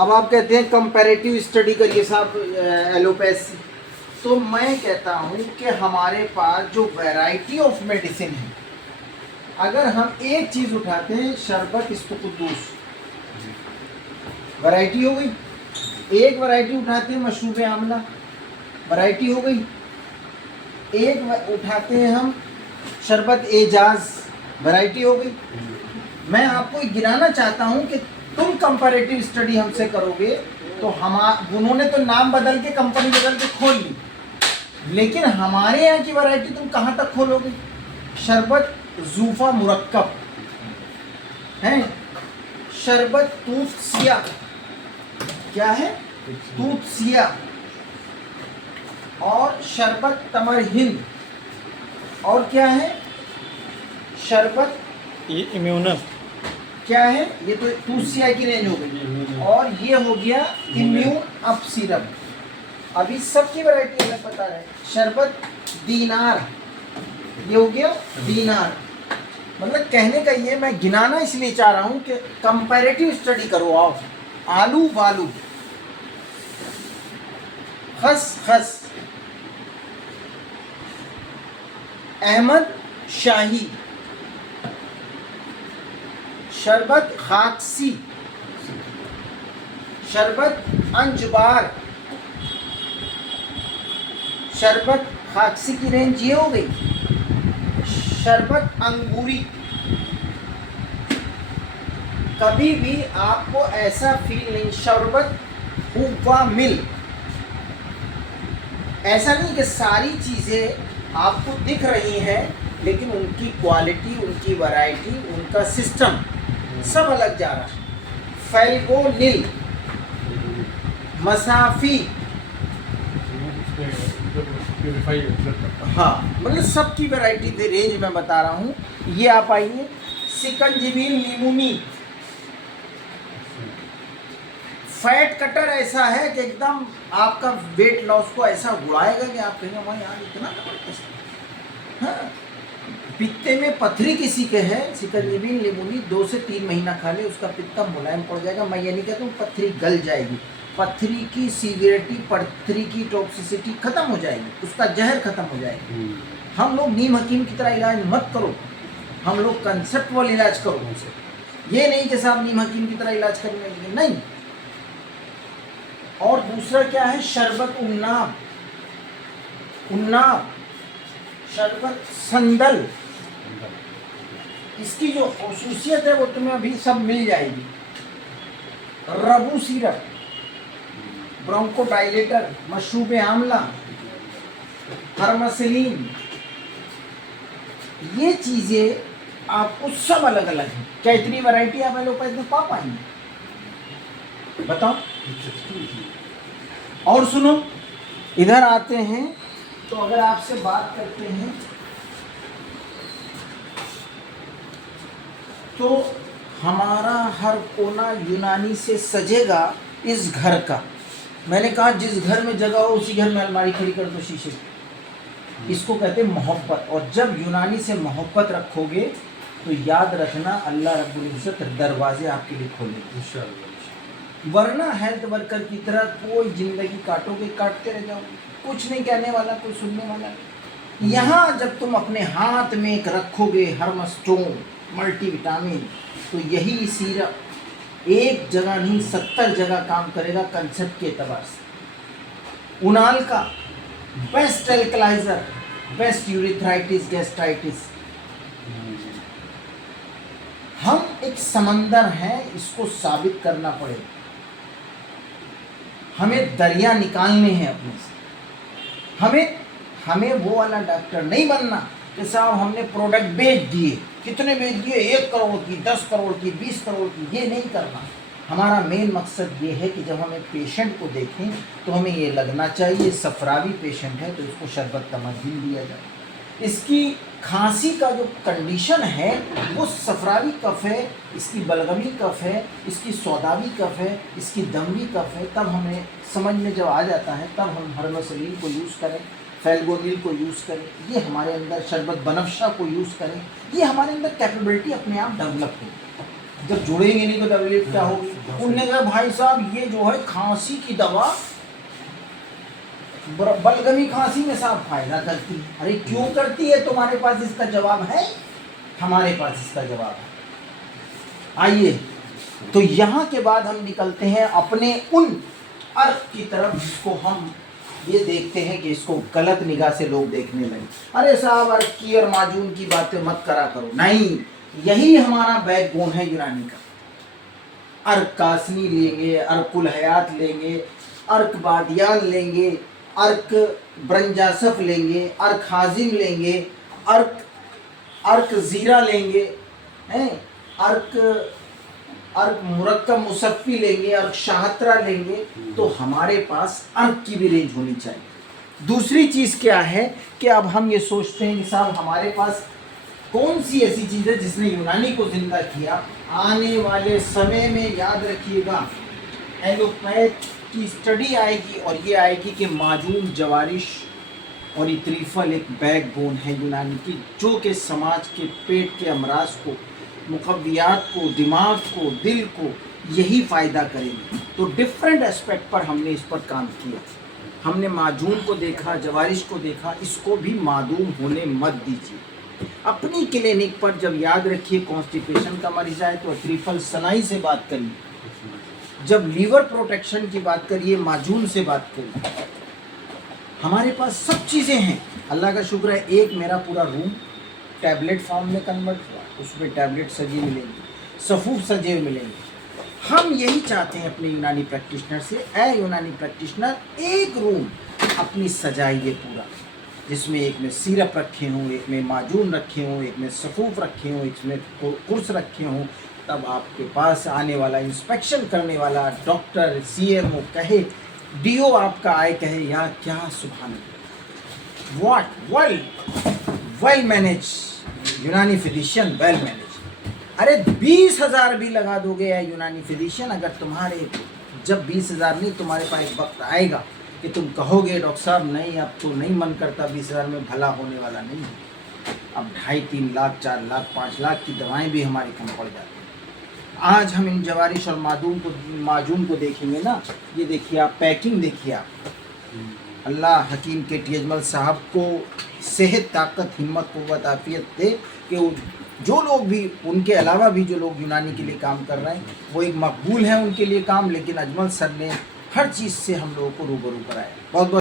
अब आप कहते हैं कंपैरेटिव स्टडी करिए साहब एलोपैथी, तो मैं कहता हूँ कि हमारे पास जो वैरायटी ऑफ मेडिसिन है, अगर हम एक चीज़ उठाते हैं शरबत इस्तकुद्दूस, वैरायटी हो गई। एक वैरायटी उठाते हैं मशरूब आमला, वैरायटी हो गई। एक उठाते हैं हम शरबत एजाज, वैरायटी हो गई। मैं आपको गिनाना चाहता हूँ कि तुम कंपैरेटिव स्टडी हमसे करोगे तो उन्होंने तो नाम बदल के कंपनी बदल के खोल ली, लेकिन हमारे यहाँ की वैरायटी तुम कहाँ तक खोलोगे। शरबत जूफा मुरक्कब है, शरबत तूतसिया, क्या है तूतसिया, और शरबत तमर हिंद, और क्या है शरबत इम्यूनस, क्या है ये तो तूतसिया की रेंज हो गई, और ये हो गया इम्यून अप सिरप। अभी सबकी वैरायटी हमें पता है। शरबत दीनार, ये हो गया दीनार। मतलब कहने का ये, मैं गिनाना इसलिए चाह रहा हूँ कि कंपैरेटिव स्टडी करो। आओ, आलू वालू, खस खस, अहमद शाही, शरबत खाकसी, शरबत अंजबार, शरबत खाकसी की रेंज ये हो गई। शरबत अंगूरी, कभी भी आपको ऐसा फील नहीं। शरबत हुवा मिल, ऐसा नहीं कि सारी चीज़ें आपको दिख रही हैं, लेकिन उनकी क्वालिटी, उनकी वैरायटी, उनका सिस्टम सब अलग जा रहा है। फैल्गोनिल, मसाफी, हाँ, मतलब सबकी वैरायटी पे रेंज मैं बता रहा हूँ। ये आप आइए, सिकंजीबिल नीमूनी, फैट कटर ऐसा है कि एकदम आपका वेट लॉस को ऐसा उड़ाएगा कि आप कहेंगे भाई यार इतना जबरदस्त। हाँ, पित्ते में पथरी किसी के है, सिकंजीबिल नीमूनी 2 से 3 महीना खा ले, उसका पित्ता मुलायम पड़ जाएगा। मैं ये नहीं कहता हूँ पथरी गल जाएगी, पथरी की सीवियरिटी, पथरी की टॉक्सिसिटी खत्म हो जाएगी, उसका जहर खत्म हो जाएगा। हम लोग नीम हकीम की तरह इलाज मत करो, हम लोग कंसेप्टुअल इलाज करो उनसे। ये नहीं कि साहब नीम हकीम की तरह इलाज करने लगे, नहीं। और दूसरा क्या है, शरबत उन्नाब, उन्नाब, शरबत संदल, इसकी जो खसूसियत है वो तुम्हें अभी सब मिल जाएगी। रबू सिरप, ब्रोंकोडायलेटर, मशरूब आमला, हरमसलीन, ये चीज़ें आपको सब अलग अलग हैं। क्या इतनी वैरायटी आप एलोपैथ में पा पाएंगे, बताओ। और सुनो, इधर आते हैं तो अगर आपसे बात करते हैं तो हमारा हर कोना यूनानी से सजेगा इस घर का। मैंने कहा जिस घर में जगह हो उसी घर में अलमारी खड़ी कर दो शीशे की। इसको कहते हैं मोहब्बत। और जब यूनानी से मोहब्बत रखोगे तो याद रखना अल्लाह रब्बुल इज्जत दरवाजे आपके लिए खोलेंगे इंशाअल्लाह। वरना हेल्थ वर्कर की तरह कोई जिंदगी काटोगे, काटते रह जाओगे, कुछ नहीं कहने वाला, कोई सुनने वाला नहीं। यहाँ जब तुम अपने हाथ में एक रखोगे हर्मस्टोन मल्टीविटामिन, तो यही सिरप एक जगह नहीं 70 जगह काम करेगा कंसेप्ट के एतबार से। उनाल का बेस्ट एल्कलाइजर, बेस्ट यूरिथ्राइटिस, गैस्ट्राइटिस। हम एक समंदर हैं, इसको साबित करना पड़ेगा। हमें दरिया निकालने हैं अपने से। हमें वो वाला डॉक्टर नहीं बनना कि साहब हमने प्रोडक्ट बेच दिए, कितने बेच दिए, 1 करोड़ की, 10 करोड़ की, 20 करोड़ की, ये नहीं करना। हमारा मेन मकसद ये है कि जब हम एक पेशेंट को देखें तो हमें ये लगना चाहिए सफरावी पेशेंट है तो इसको शरबत तमद्दीन दिया जाए। इसकी खांसी का जो कंडीशन है वो सफरावी कफ है, इसकी बलगमी कफ है, इसकी सौदावी कफ है, इसकी दमवी कफ है। तब हमें समझ में जब आ जाता है तब हम हर्मसलीन को यूज़ करें, फैल्गोनिल को यूज़ करें, ये हमारे अंदर शरबत बनफ्शा को यूज़ करें, ये हमारे अंदर कैपेबिलिटी अपने आप डेवलप हो। जब जोड़ेंगे नहीं तो तकलीफ क्या होगी। उनने कहा भाई साहब ये जो है खांसी की दवा बलगमी खांसी में साहब फायदा करती है। अरे क्यों करती है, तुम्हारे पास इसका जवाब है? हमारे पास इसका जवाब है। आइए तो यहाँ के बाद हम निकलते हैं अपने उन अर्थ की तरफ जिसको हम ये देखते हैं कि इसको गलत निगाह से लोग देखने लगे। अरे साहब अर्थ की और माजून की बातें मत करा करो। नहीं, यही हमारा बैकबोन है यूनानी का। अर्क कासनी लेंगे, अर्कुल हयात लेंगे, अर्क बादियान लेंगे, अर्क ब्रंजासफ लेंगे, अर्क हाजिम लेंगे, अर्क ज़ीरा लेंगे, हैं, अर्क मुरक्कब मुसफ़ी लेंगे, अर्क शाहतरा लेंगे, तो हमारे पास अर्क की भी रेंज होनी चाहिए। दूसरी चीज़ क्या है कि अब हम ये सोचते हैं कि साहब हमारे पास कौन सी ऐसी चीज़ है जिसने यूनानी को जिंदा किया। आने वाले समय में याद रखिएगा एलोपैथ की स्टडी आएगी और ये आएगी कि माजून, जवारिश और इत्रीफल एक बैकबोन है यूनानी की, जो कि समाज के पेट के अमराज को, मुकव्वियात को, दिमाग को, दिल को यही फ़ायदा करेंगे। तो डिफरेंट एस्पेक्ट पर हमने इस पर काम किया। हमने माजून को देखा, जवारिश को देखा, इसको भी मादूम होने मत दीजिए। अपनी क्लिनिक पर जब याद रखिए कॉन्स्टिपेशन का मरीज आए तो इत्रीफल सनाई से बात करिए, जब लीवर प्रोटेक्शन की बात करिए माजून से बात करिए। हमारे पास सब चीज़ें हैं, अल्लाह का शुक्र है। एक मेरा पूरा रूम टैबलेट फॉर्म में कन्वर्ट हुआ, उसमें टैबलेट सजे मिलेंगे, सफ़ूफ सजे हुए मिलेंगे। हम यही चाहते हैं अपने यूनानी प्रैक्टिशनर से, ए यूनानी प्रैक्टिशनर एक रूम अपनी सजाइए पूरा, जिसमें एक में सीरप रखे हों, एक में माजून रखे हों, एक में सफ़ूफ रखे हों, एक में कुर्स रखे हों। तब आपके पास आने वाला इंस्पेक्शन करने वाला डॉक्टर, CMO कहे, DO आपका आए कहे या क्या सुभान अल्लाह, व्हाट वेल मैनेज यूनानी फिजिशियन, वेल मैनेज। अरे 20,000 भी लगा दोगे या यूनानी फिजिशियन, अगर तुम्हारे जब 20,000 नहीं, तुम्हारे पास एक वक्त आएगा कि तुम कहोगे डॉक्टर साहब नहीं अब तो नहीं मन करता, 20,000 में भला होने वाला नहीं है। अब 2.5, 3 लाख, 4 लाख, 5 लाख की दवाएं भी हमारी कम पड़ जाती हैं। आज हम इन जवारिश और माजून को देखेंगे ना, ये देखिए आप, पैकिंग देखिए आप। अल्लाह हकीम के टी अजमल साहब को सेहत, ताकत, हिम्मत, क़ुव्वत, आफ़ियत दे कि जो लोग भी, उनके अलावा भी जो लोग यूनानी के लिए काम कर रहे हैं, वो एक मकबूल है उनके लिए काम, लेकिन अजमल सर ने हर चीज़ से हम लोगों को रूबरू कराया। बहुत बहुत